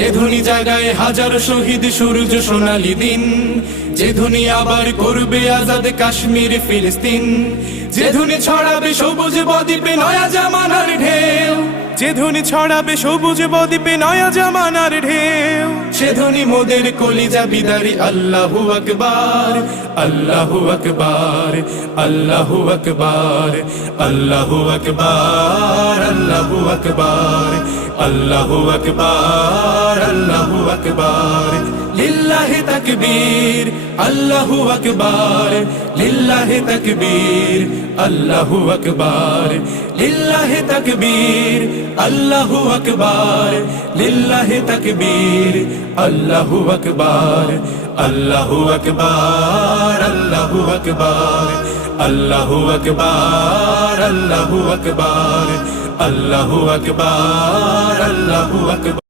যে ধ্বনি জাগায় হাজার শহীদ সূর্য সোনালী দিন, যে ধ্বনি আবার করবে আজাদ কাশ্মীর ফিলিস্তিন, যে ধ্বনি ছড়াবে সবুজ বদ্বীপে নয়া জামানার ঢেউ, যে ধ্বনি ছড়াবে সবুজ বদ্বীপে নয়া জামানার ঢেউ, সে ধ্বনি মোদের কলিজা বিদারি আল্লাহু আকবার, আল্লাহু আকবার, আল্লাহু আকবার, আল্লাহু আকবার, আল্লাহু আকবার, আল্লাহু আকবার, আল্লাহু আকবার, লিল্লাহি তাকবীর, আল্লাহু আকবার, লিল্লাহি তাকবীর, আল্লাহু আকবার, লিল্লাহি তাকবীর, আল্লাহু আকবার, লিল্লাহি তাকবীর, আল্লাহু আকবার, আল্লাহু আকবার, আল্লাহু আকবার, আল্লাহু আকবার, আল্লাহু আকবার, আল্লাহু আকবার, আল্লাহু আকবার।